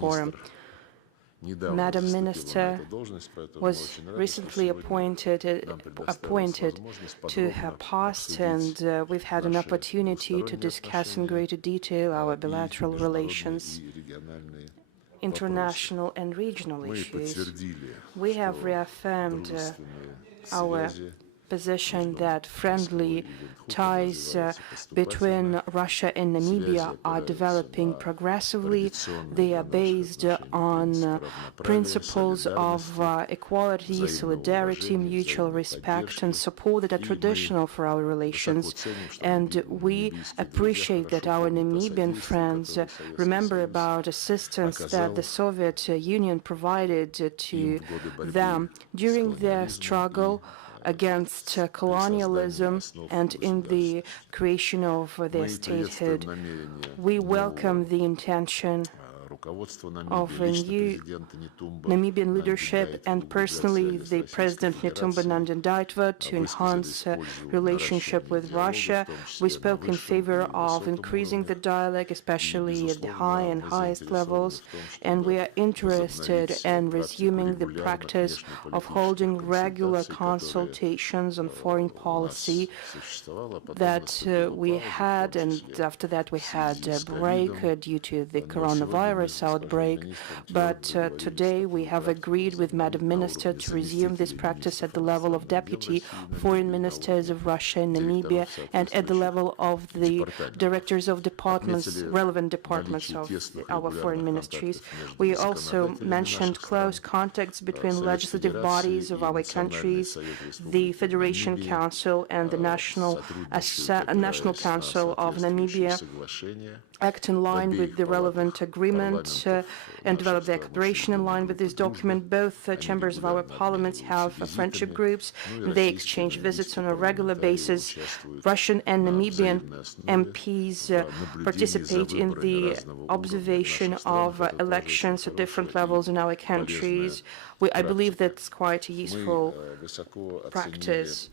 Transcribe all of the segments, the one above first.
forum. Madam Minister was recently appointed to her post, and we've had an opportunity to discuss in greater detail our bilateral relations, international and regional issues. We have reaffirmed our position that friendly ties between Russia and Namibia are developing progressively. They are based on principles of equality, solidarity, mutual respect, and support that are traditional for our relations. And we appreciate that our Namibian friends remember about assistance that the Soviet Union provided to them during their struggle against colonialism and in the creation of their statehood. We welcome the intention of a new Namibian leadership and personally the President Netumbo Nandi-Ndaitwah to enhance relationship with Russia. We spoke in favor of increasing the dialogue, especially at the high and highest levels, and we are interested in resuming the practice of holding regular consultations on foreign policy that we had, and after that we had a break due to the coronavirus outbreak. But today we have agreed with Madam Minister to resume this practice at the level of deputy foreign ministers of Russia and Namibia and at the level of the directors of departments, relevant departments of our foreign ministries. We also mentioned close contacts between legislative bodies of our countries, the Federation Council and the National Council of Namibia, act in line with the relevant agreement and develop their cooperation in line with this document. Both chambers of our parliaments have friendship groups. They exchange visits on a regular basis. Russian and Namibian MPs participate in the observation of elections at different levels in our countries. I believe that's quite a useful practice.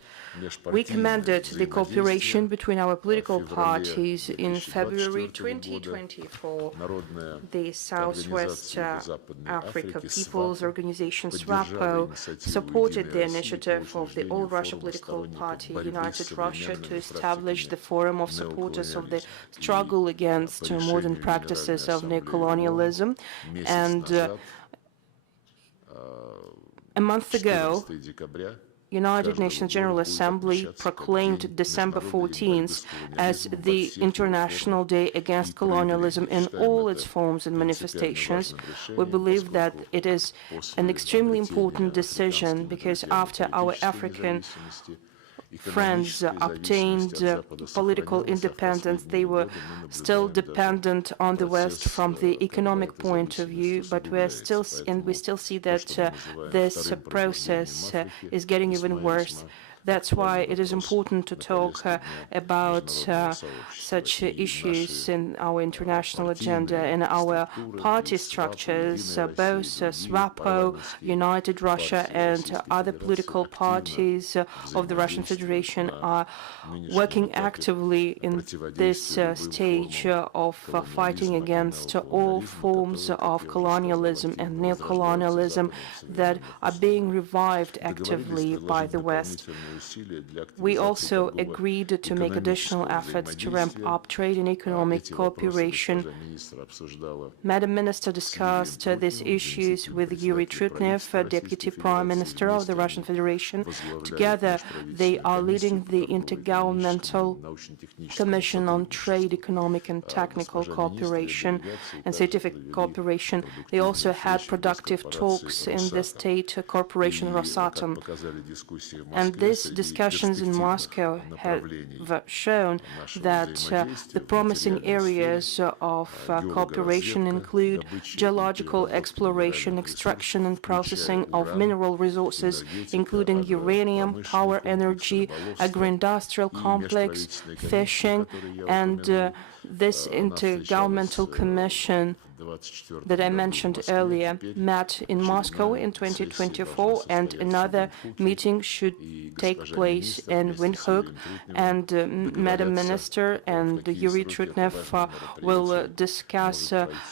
We commended the cooperation between our political parties in February 2024. The Southwest Africa People's Organization, SWAPO, supported the initiative of the All Russia Political Party, United Russia, to establish the forum of supporters of the struggle against modern practices of neocolonialism. And a month ago, United Nations General Assembly proclaimed December 14th as the International Day Against Colonialism in all its forms and manifestations. We believe that it is an extremely important decision because after our African friends obtained political independence, they were still dependent on the West from the economic point of view, but we still see that this process is getting even worse. That's why it is important to talk about such issues in our international agenda and our party structures. Both SWAPO, United Russia, and other political parties of the Russian Federation are working actively in this stage of fighting against all forms of colonialism and neocolonialism that are being revived actively by the West. We also agreed to make additional efforts to ramp up trade and economic cooperation. Madam Minister discussed these issues with Yuri Trutnev, Deputy Prime Minister of the Russian Federation. Together, they are leading the Intergovernmental Commission on Trade, Economic and Technical Cooperation and Scientific Cooperation. They also had productive talks in the state corporation Rosatom. And this discussions in Moscow have shown that the promising areas of cooperation include geological exploration, extraction and processing of mineral resources, including uranium, power energy, agro-industrial complex, fishing, and this Intergovernmental Commission that I mentioned earlier met in Moscow in 2024, and another meeting should take place in Windhoek, and Madam Minister and Yuri Trutnev will discuss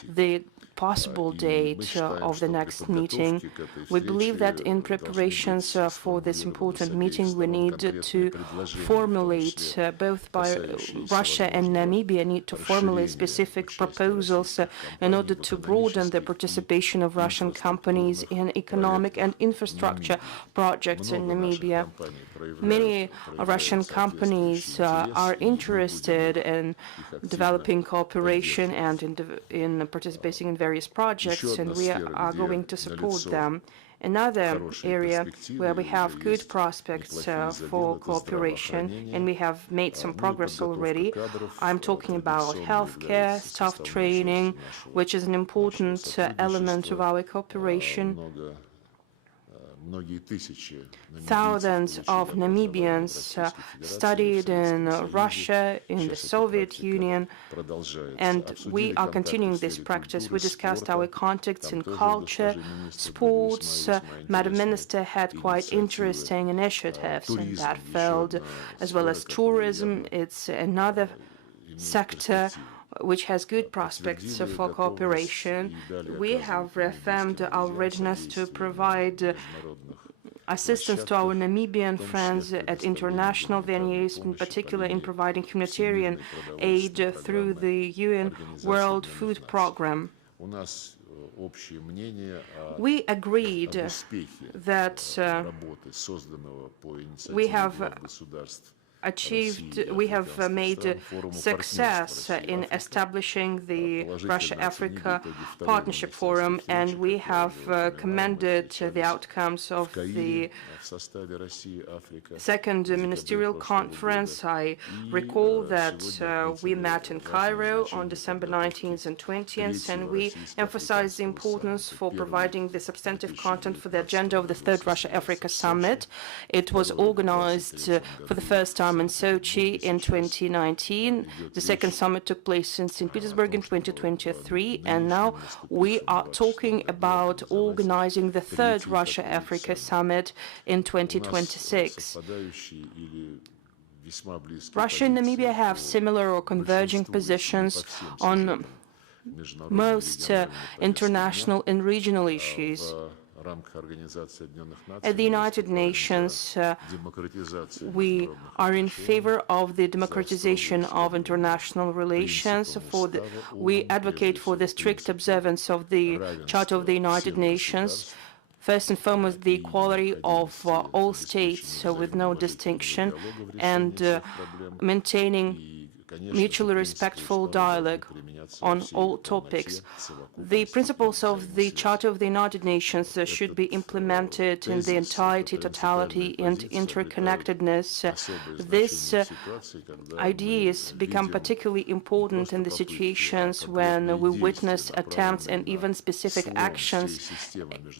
the possible date of the next meeting. We believe that in preparations for this important meeting, we need to formulate, both by Russia and Namibia need to formulate specific proposals in order to broaden the participation of Russian companies in economic and infrastructure projects in Namibia. Many Russian companies are interested in developing cooperation and in participating in various projects, and we are going to support them. Another area where we have good prospects for cooperation, and we have made some progress already, I'm talking about healthcare, staff training, which is an important element of our cooperation. Thousands of Namibians studied in Russia, in the Soviet Union, and we are continuing this practice. We discussed our contacts in culture, sports. Madam Minister had quite interesting initiatives in that field, as well as tourism. It's another sector which has good prospects for cooperation. We have reaffirmed our readiness to provide assistance to our Namibian friends at international venues, in particular in providing humanitarian aid through the UN World Food Programme. We agreed that we have made success in establishing the Russia-Africa Partnership Forum, and we have commended the outcomes of the second ministerial conference. I recall that we met in Cairo on December 19th and 20th, and we emphasized the importance for providing the substantive content for the agenda of the third Russia-Africa Summit. It was organized for the first time in Sochi in 2019. The second summit took place in St. Petersburg in 2023, and now we are talking about organizing the third Russia-Africa Summit in 2026. Russia and Namibia have similar or converging positions on most international and regional issues. At the United Nations, we are in favor of the democratization of international relations. We advocate for the strict observance of the Charter of the United Nations. First and foremost, the equality of all states with no distinction, and maintaining mutually respectful dialogue on all topics. The principles of the Charter of the United Nations should be implemented in the entirety, totality, and interconnectedness. These ideas become particularly important in the situations when we witness attempts and even specific actions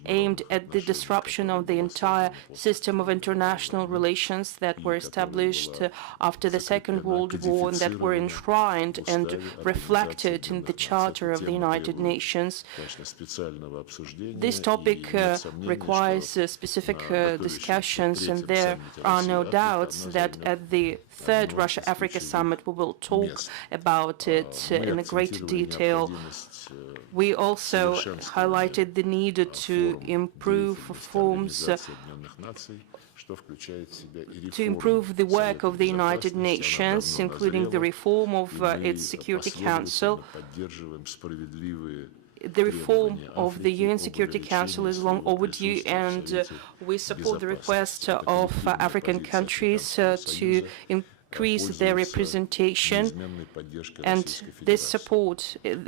aimed at the disruption of the entire system of international relations that were established after the Second World War and that were enshrined and reflected in the Charter of the United Nations. This topic requires specific discussions, and there are no doubts that at the third Russia-Africa Summit we will talk about it in great detail. We also highlighted the need to improve the work of the United Nations, including the reform of its Security Council. The reform of the UN Security Council is long overdue, and we support the request of African countries to increase their representation, and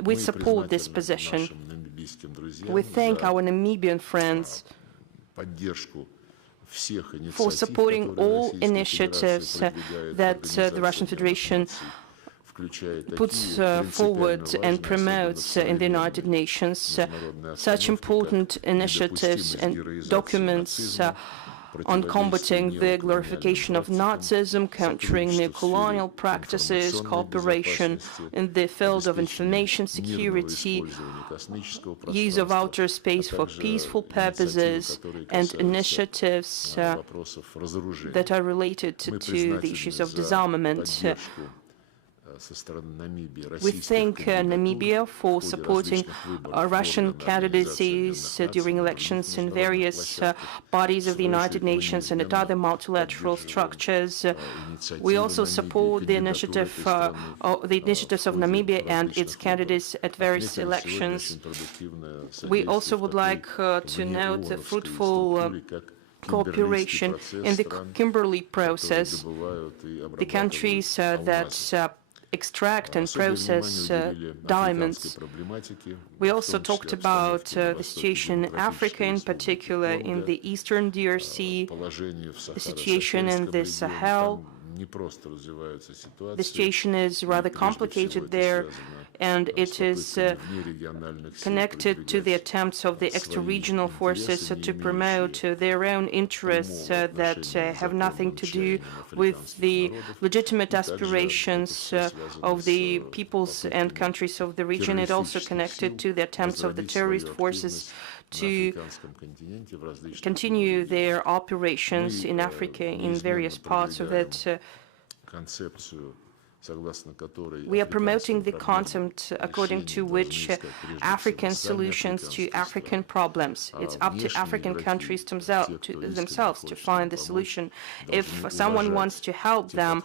we support this position. We thank our Namibian friends for supporting all initiatives that the Russian Federation puts forward and promotes in the United Nations. Such important initiatives and documents on combating the glorification of Nazism, countering neocolonial practices, cooperation in the field of information security, use of outer space for peaceful purposes, and initiatives that are related to the issues of disarmament. We thank Namibia for supporting Russian candidacies during elections in various bodies of the United Nations and at other multilateral structures. We also support the initiatives of Namibia and its candidates at various elections. We also would like to note the fruitful cooperation in the Kimberley process. The countries that extract and process diamonds. We also talked about the situation in Africa, in particular in the Eastern DRC, the situation in the Sahel. The situation is rather complicated there, and it is connected to the attempts of the extra-regional forces to promote their own interests that have nothing to do with the legitimate aspirations of the peoples and countries of the region. It also connected to the attempts of the terrorist forces to continue their operations in Africa in various parts of it. We are promoting the concept according to which African solutions to African problems. It's up to African countries themselves to find the solution. If someone wants to help them,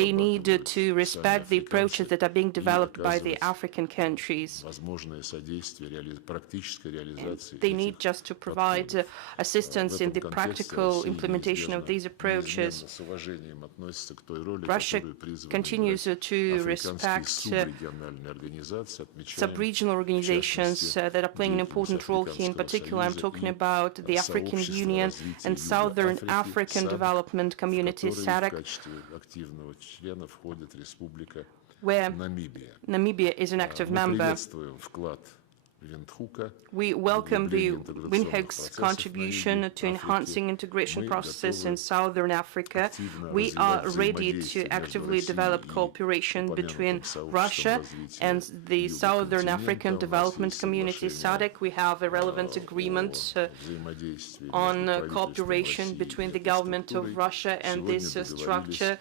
they need to respect the approaches that are being developed by the African countries. And they need just to provide assistance in the practical implementation of these approaches. Russia continues to respect sub-regional organizations that are playing an important role here. In particular, I'm talking about the African Union and Southern African Development Community, SADC, where Namibia is an active member. We welcome the WINHEG's contribution to enhancing integration processes in Southern Africa. We are ready to actively develop cooperation between Russia and the Southern African Development Community, SADC. We have a relevant agreement on cooperation between the government of Russia and this structure.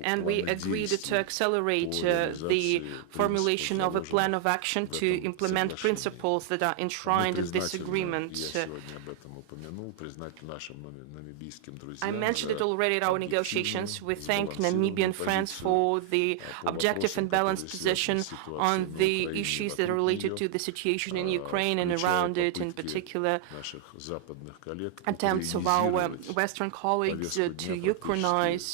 And we agreed to accelerate the formulation of a plan of action to implement principles that are enshrined in this agreement. I mentioned it already at our negotiations. We thank Namibian friends for the objective and balanced position on the issues that are related to the situation in Ukraine and around it, in particular attempts of our Western colleagues to Ukrainize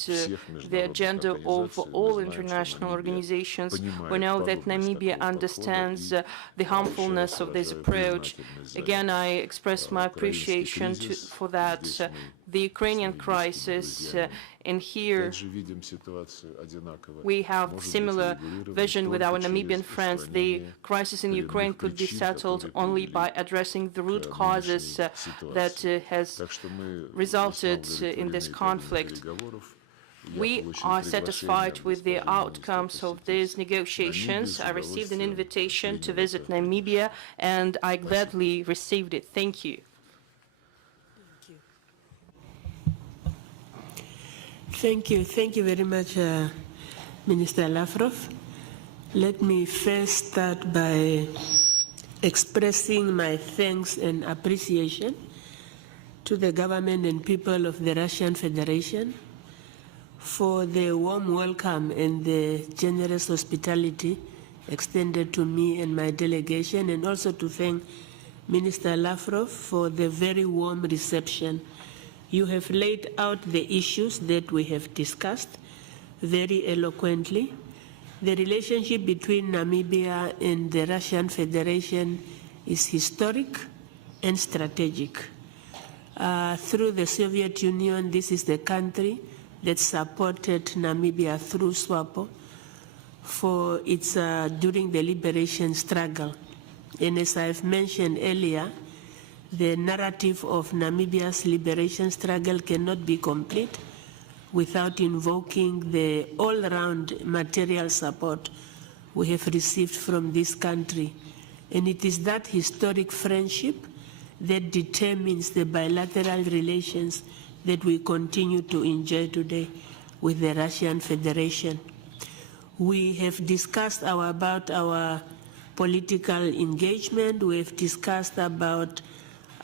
the agenda of all international organizations. We know that Namibia understands the harmfulness of this approach. Again, I express my appreciation for that. The Ukrainian crisis, and here we have similar vision with our Namibian friends. The crisis in Ukraine could be settled only by addressing the root causes that has resulted in this conflict. We are satisfied with the outcomes of these negotiations. I received an invitation to visit Namibia, and I gladly received it. Thank you. Thank you. Thank you very much, Minister Lavrov. Let me first start by expressing my thanks and appreciation to the government and people of the Russian Federation for the warm welcome and the generous hospitality extended to me and my delegation, and also to thank Minister Lavrov for the very warm reception. You have laid out the issues that we have discussed very eloquently. The relationship between Namibia and the Russian Federation is historic and strategic. Through the Soviet Union, this is the country that supported Namibia through SWAPO for its during the liberation struggle. And as I've mentioned earlier, the narrative of Namibia's liberation struggle cannot be complete without invoking the all-round material support we have received from this country. And it is that historic friendship that determines the bilateral relations that we continue to enjoy today with the Russian Federation. We have discussed about our political engagement. We have discussed about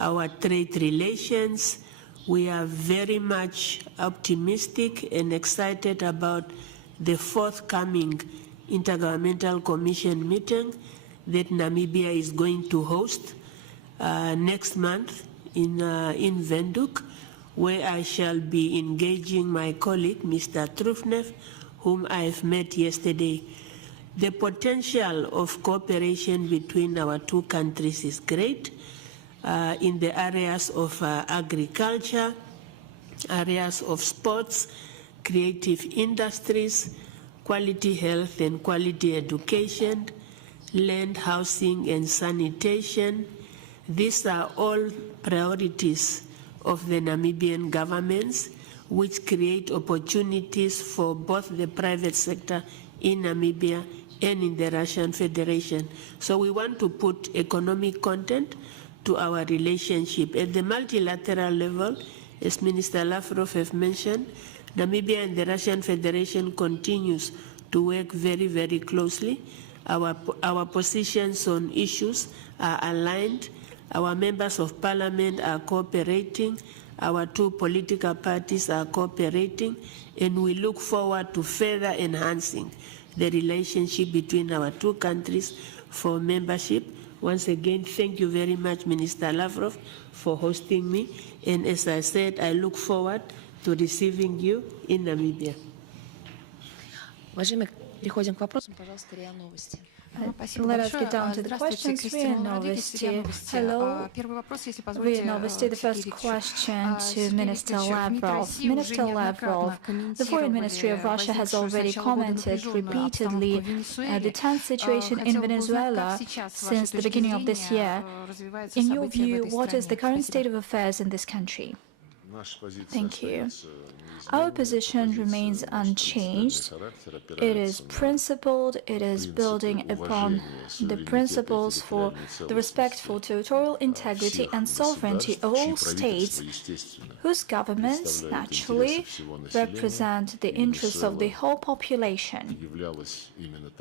our trade relations. We are very much optimistic and excited about the forthcoming Intergovernmental Commission meeting that Namibia is going to host next month in Windhoek, where I shall be engaging my colleague, Mr. Trufnev, whom I have met yesterday. The potential of cooperation between our two countries is great in the areas of agriculture, areas of sports, creative industries, quality health and quality education, land, housing, and sanitation. These are all priorities of the Namibian governments, which create opportunities for both the private sector in Namibia and in the Russian Federation. So we want to put economic content to our relationship. At the multilateral level, as Minister Lavrov has mentioned, Namibia and the Russian Federation continues to work very, very closely. Our positions on issues are aligned. Our members of parliament are cooperating. Our two political parties are cooperating, and we look forward to further enhancing the relationship between our two countries for membership. Once again, thank you very much, Minister Lavrov, for hosting me. And as I said, I look forward to receiving you in Namibia. Уважаемые, переходим к вопросам. Пожалуйста, РИА Новости. Let us get down to the questions. RIA Novosti. Hello. RIA Novosti, the first question to Minister Lavrov. Minister Lavrov, the Foreign Ministry of Russia has already commented repeatedly the tense situation in Venezuela since the beginning of this year. In your view, what is the current state of affairs in this country? Thank you. Our position remains unchanged. It is principled, it is building upon the principles for the respect for territorial integrity and sovereignty of all states, whose governments naturally represent the interests of the whole population.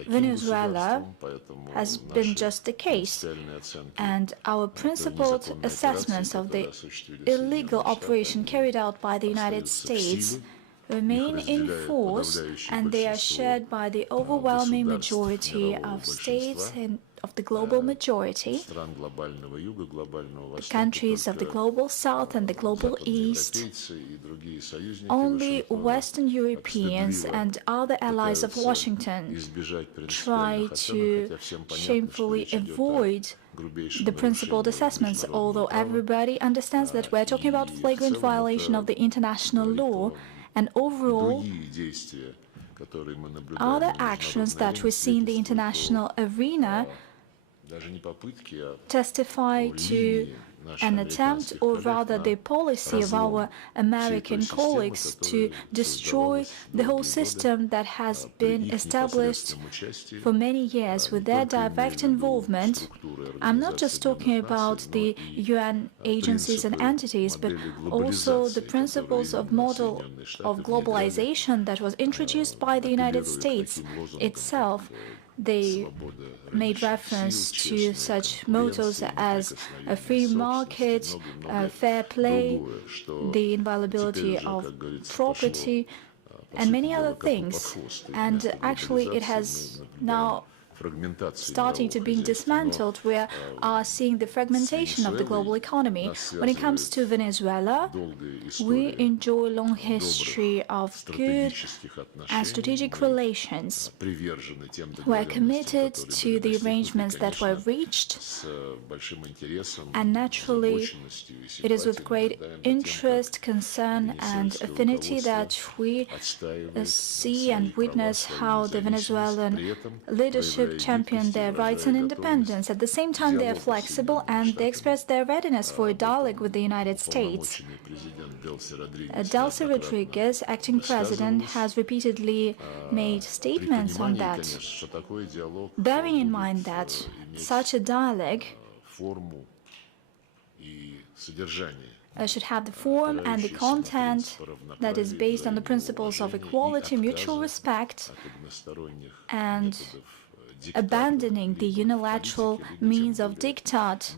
Venezuela has been just the case, and our principled assessments of the illegal operation carried out by the United States remain in force, and they are shared by the overwhelming majority of states and of the global majority, the countries of the global south and the global east. Only Western Europeans and other allies of Washington try to shamefully avoid the principled assessments, although everybody understands that we're talking about flagrant violation of the international law, and overall other actions that we see in the international arena testify to an attempt, or rather the policy of our American colleagues, to destroy the whole system that has been established for many years with their direct involvement. I'm not just talking about the UN agencies and entities, but also the principles of model of globalization that was introduced by the United States itself. They made reference to such mottos as a free market, fair play, the inviolability of property, and many other things. And actually it has now starting to being dismantled. We are seeing the fragmentation of the global economy. When it comes to Venezuela, we enjoy a long history of good and strategic relations. We are committed to the arrangements that were reached, and naturally it is with great interest, concern and affinity that we see and witness how the Venezuelan leadership champion their rights and independence. At the same time, they are flexible and they express their readiness for a dialogue with the United States. Delcy Rodriguez, acting president, has repeatedly made statements on that, bearing in mind that such a dialogue should have the form and the content that is based on the principles of equality, mutual respect, and abandoning the unilateral means of diktat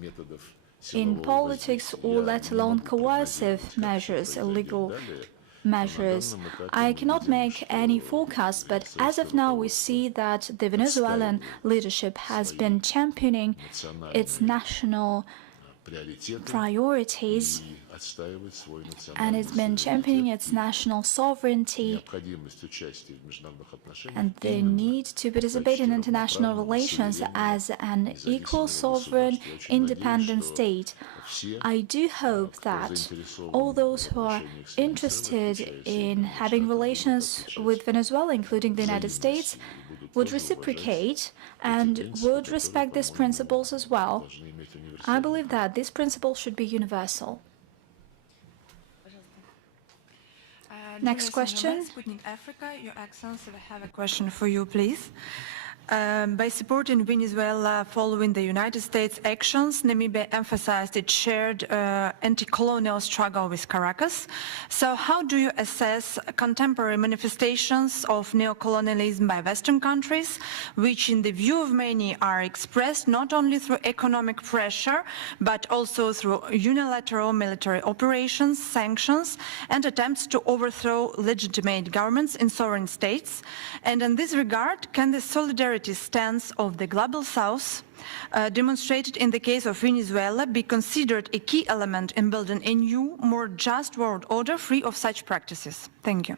in politics, or let alone coercive measures, illegal measures. I cannot make any forecast, but as of now, we see that the Venezuelan leadership has been championing its national priorities, and it's been championing its national sovereignty and the need to participate in international relations as an equal, sovereign, independent state. I do hope that all those who are interested in having relations with Venezuela, including the United States, would reciprocate and would respect these principles as well. I believe that these principles should be universal. Next question. Sputnik Africa, Your Excellency, I have a question for you, please. By supporting Venezuela following the United States actions, Namibia emphasized its shared anti-colonial struggle with Caracas. So how do you assess contemporary manifestations of neocolonialism by Western countries, which in the view of many are expressed not only through economic pressure, but also through unilateral military operations, sanctions, and attempts to overthrow legitimate governments in sovereign states? And in this regard, can the solidarity stance of the Global South, demonstrated in the case of Venezuela, be considered a key element in building a new, more just world order free of such practices? Thank you.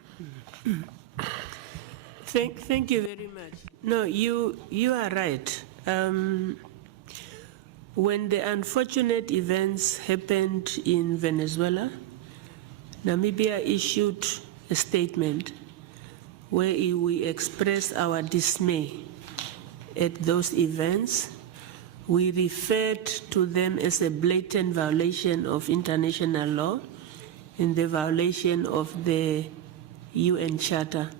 Thank you very much. No, you are right. When the unfortunate events happened in Venezuela, Namibia issued a statement where we expressed our dismay at those events. We referred to them as a blatant violation of international law and the violation of the UN Charter.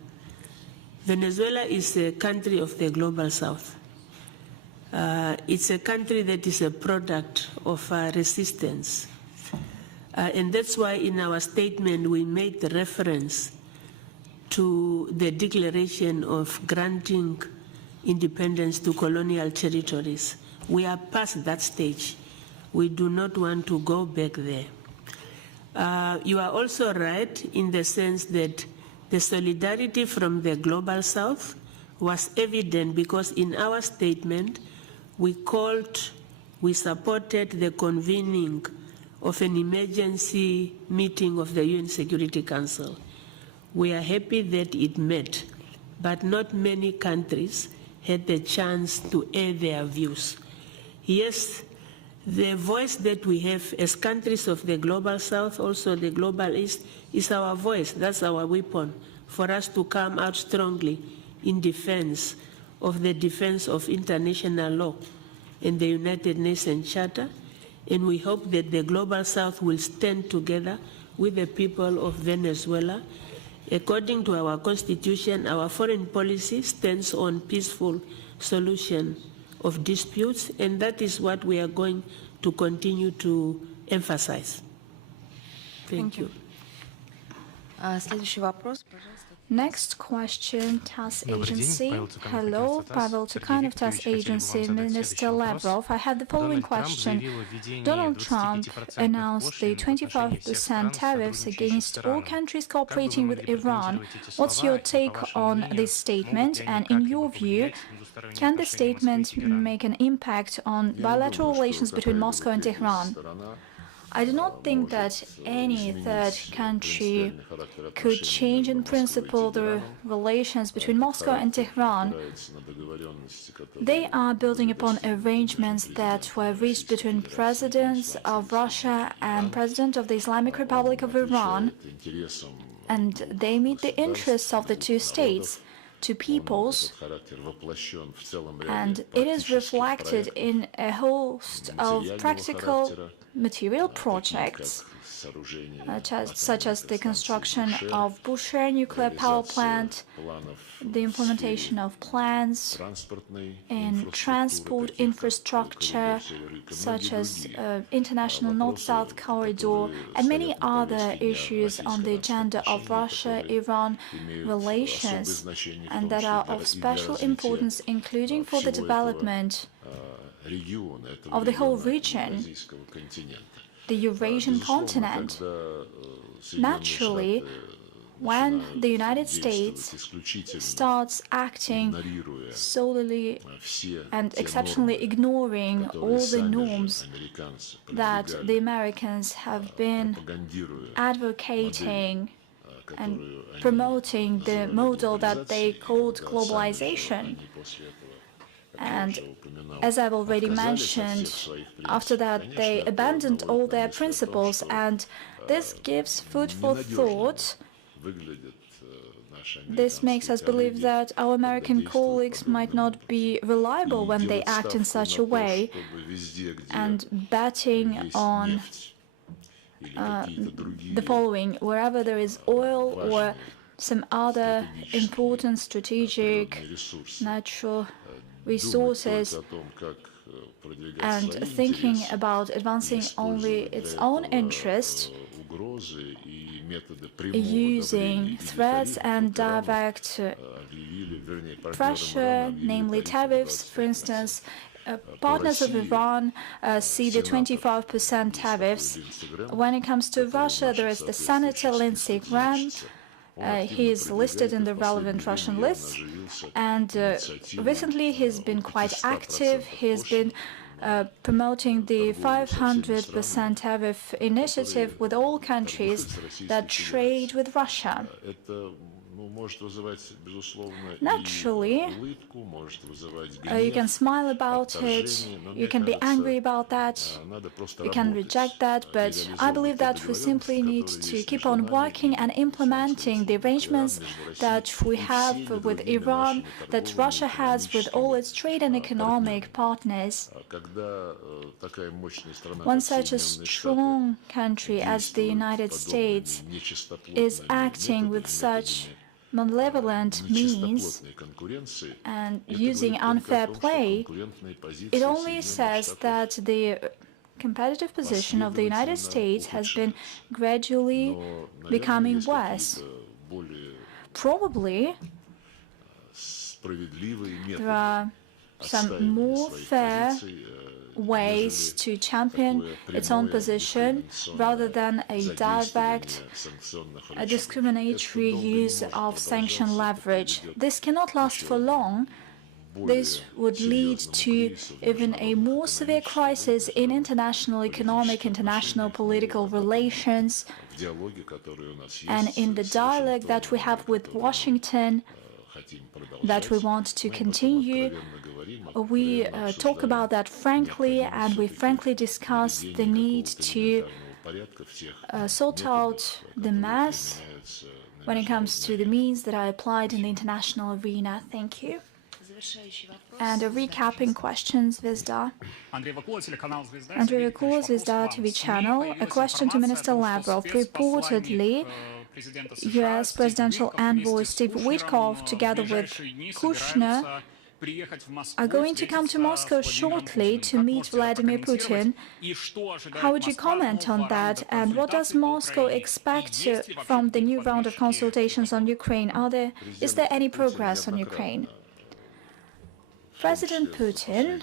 Venezuela is a country of the Global South. It's a country that is a product of resistance. And that's why in our statement we made the reference to the declaration of granting independence to colonial territories. We are past that stage. We do not want to go back there. You are also right in the sense that the solidarity from the Global South was evident because in our statement we supported the convening of an emergency meeting of the UN Security Council. We are happy that it met, but not many countries had the chance to air their views. Yes, the voice that we have as countries of the Global South, also the Global East, is our voice. That's our weapon for us to come out strongly in defense of international law and the United Nations Charter. And we hope that the Global South will stand together with the people of Venezuela. According to our constitution, our foreign policy stands on peaceful solution of disputes, and that is what we are going to continue to emphasize. Thank you. Следующий вопрос, пожалуйста. Next question, TASS Agency. Hello, Pavel Tukanov, TASS Agency. Minister Lavrov, I had the following question. Donald Trump announced the 25% tariffs against all countries cooperating with Iran. What's your take on this statement? And in your view, can this statement make an impact on bilateral relations between Moscow and Tehran? I do not think that any third country could change in principle the relations between Moscow and Tehran. They are building upon arrangements that were reached between presidents of Russia and President of the Islamic Republic of Iran, and they meet the interests of the two states, two peoples, and it is reflected in a host of practical material projects such as the construction of Bushehr nuclear power plant, the implementation of plans in transport infrastructure, such as international North-South corridor, and many other issues on the agenda of Russia-Iran relations, and that are of special importance, including for the development of the whole region, the Eurasian continent. Naturally, when the United States starts acting solely and exceptionally ignoring all the norms that the Americans have been advocating and promoting, the model that they called globalization. And as I've already mentioned, after that they abandoned all their principles, and this gives food for thought. This makes us believe that our American colleagues might not be reliable when they act in such a way, and betting on the following: wherever there is oil or some other important strategic natural resources, and thinking about advancing only its own interest, using threats and direct pressure, namely tariffs. For instance, partners of Iran see the 25% tariffs. When it comes to Russia, there is the Senator Lindsey Graham. He is listed in the relevant Russian lists, and recently he's been quite active. He's been promoting the 500% tariff initiative with all countries that trade with Russia. Naturally, you can smile about it, you can be angry about that, you can reject that, but I believe that we simply need to keep on working and implementing the arrangements that we have with Iran, that Russia has with all its trade and economic partners. When such a strong country as the United States is acting with such malevolent means and using unfair play, it only says that the competitive position of the United States has been gradually becoming worse. Probably there are some more fair ways to champion its own position rather than a direct discriminatory use of sanction leverage. This cannot last for long. This would lead to even a more severe crisis in international economic, international political relations, and in the dialogue that we have with Washington, that we want to continue. We talk about that frankly, and we frankly discuss the need to sort out the mess when it comes to the means that are applied in the international arena. Thank you. And a recapping question, Zvezda. Andrei Vakul, Zvezda TV channel. A question to Minister Lavrov. Reportedly, U.S. presidential envoy Steve Witkoff, together with Kushner, are going to come to Moscow shortly to meet Vladimir Putin. How would you comment on that? And what does Moscow expect from the new round of consultations on Ukraine? Is there any progress on Ukraine? President Putin,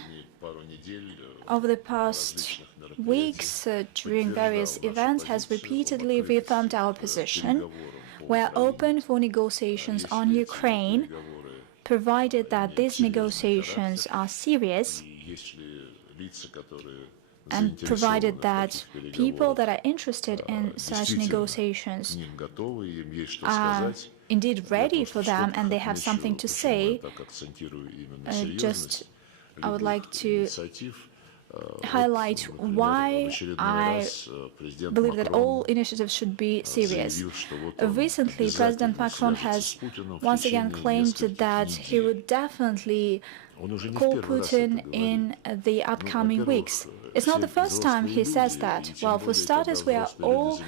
over the past weeks, during various events, has repeatedly reaffirmed our position. We are open for negotiations on Ukraine, provided that these negotiations are serious, and provided that people that are interested in such negotiations are indeed ready for them and they have something to say. I would like to highlight why I believe that all initiatives should be serious. Recently, President Macron has once again claimed that he would definitely call Putin in the upcoming weeks. It's not the first time he says that. Well, for starters, we are all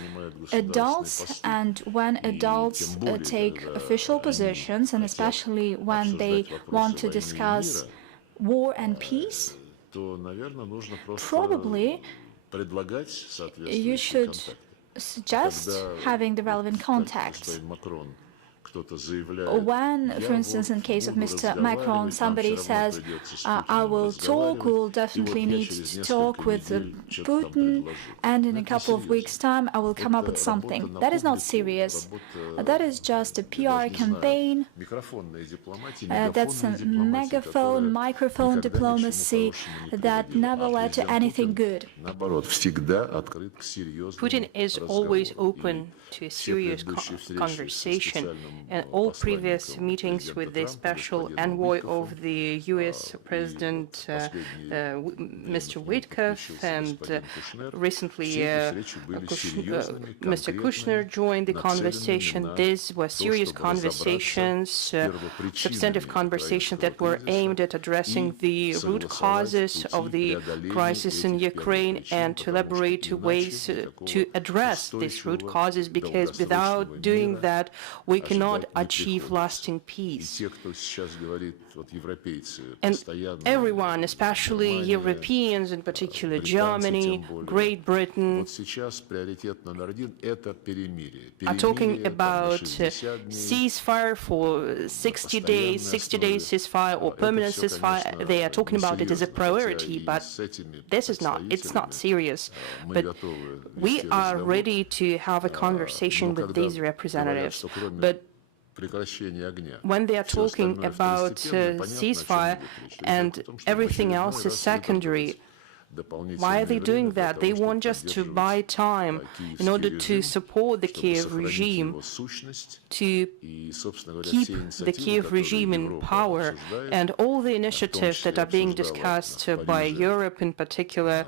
adults, and when adults take official positions, and especially when they want to discuss war and peace, probably you should suggest having the relevant contacts. When, for instance, in case of Mr. Macron, somebody says, I will talk, we will definitely need to talk with Putin, and in a couple of weeks' time, I will come up with something. That is not serious. That is just a PR campaign. That's a megaphone, microphone diplomacy that never led to anything good. Putin is always open to a serious conversation, and all previous meetings with the special envoy of the U.S. President, Mr. Witkoff, and recently Mr. Kushner joined the conversation. These were serious conversations, substantive conversations that were aimed at addressing the root causes of the crisis in Ukraine and to elaborate ways to address these root causes, because without doing that, we cannot achieve lasting peace. And everyone, especially Europeans, in particular Germany, Great Britain, are talking about ceasefire for 60 days ceasefire or permanent ceasefire. They are talking about it as a priority, but it's not serious. But we are ready to have a conversation with these representatives. But when they are talking about ceasefire and everything else is secondary, why are they doing that? They want just to buy time in order to support the Kiev regime, to keep the Kiev regime in power. And all the initiatives that are being discussed by Europe in particular,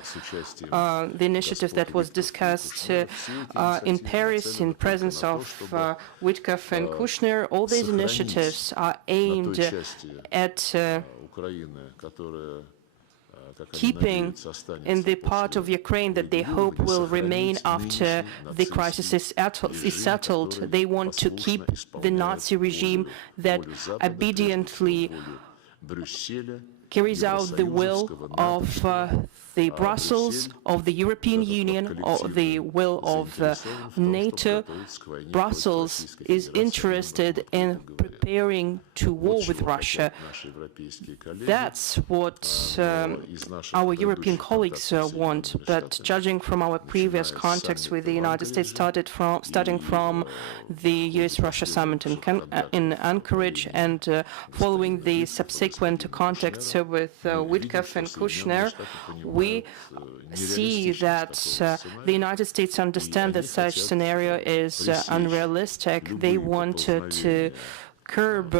the initiative that was discussed in Paris in presence of Witkoff and Kushner, all these initiatives are aimed at keeping in the part of Ukraine that they hope will remain after the crisis is settled. They want to keep the Nazi regime that obediently carries out the will of the Brussels, of the European Union, or the will of NATO. Brussels is interested in preparing to war with Russia. That's what our European colleagues want. But judging from our previous contacts with the United States, starting from the US-Russia summit in Anchorage and following the subsequent contacts with Witkoff and Kushner, we see that the United States understand that such scenario is unrealistic. They want to curb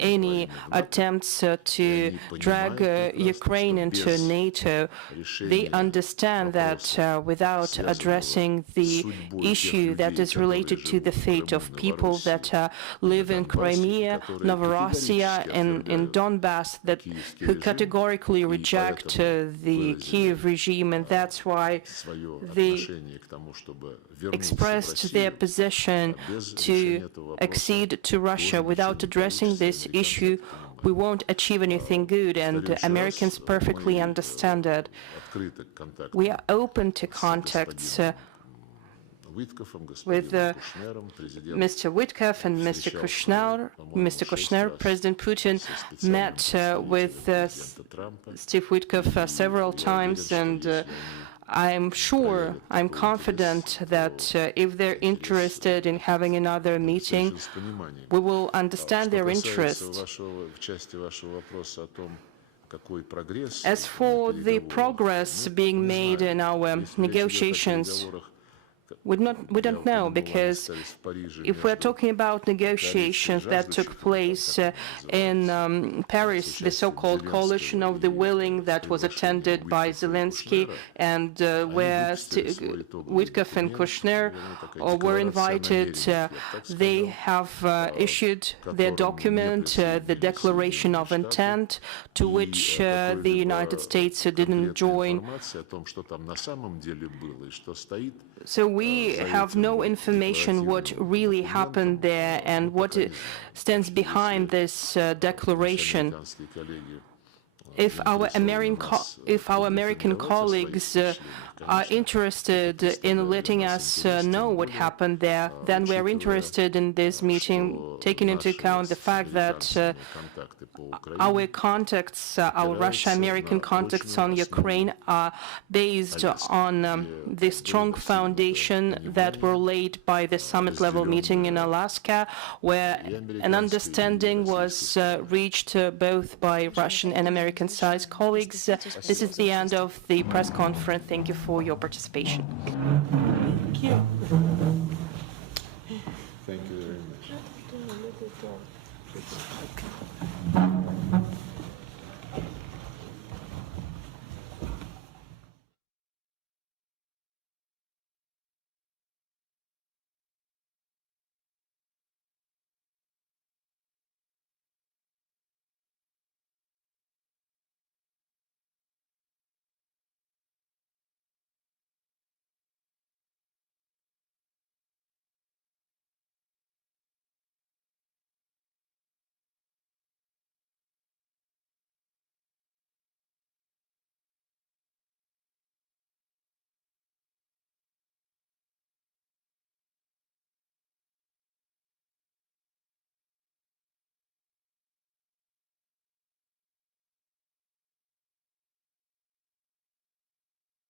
any attempts to drag Ukraine into NATO. They understand that without addressing the issue that is related to the fate of people that live in Crimea, Novorossiya, and in Donbass, who categorically reject the Kiev regime, and that's why they expressed their position to accede to Russia. Without addressing this issue, we won't achieve anything good, and Americans perfectly understand that. We are open to contacts with Mr. Witkoff and Mr. Kushner. President Putin met with Steve Witkoff several times, and I'm confident that if they're interested in having another meeting, we will understand their interest. As for the progress being made in our negotiations We don't know, because if we're talking about negotiations that took place in Paris, the so-called coalition of the willing that was attended by Zelensky, and where Witkoff and Kushner were invited, they have issued their document, the Declaration of Intent, to which the United States didn't join. So we have no information what really happened there and what stands behind this declaration. If our American colleagues are interested in letting us know what happened there, then we're interested in this meeting, taking into account the fact that our contacts, our Russia-American contacts on Ukraine are based on the strong foundation that were laid by the summit-level meeting in Alaska, where an understanding was reached both by Russian and American-sized colleagues. This is the end of the press conference. Thank you for your participation. Thank you.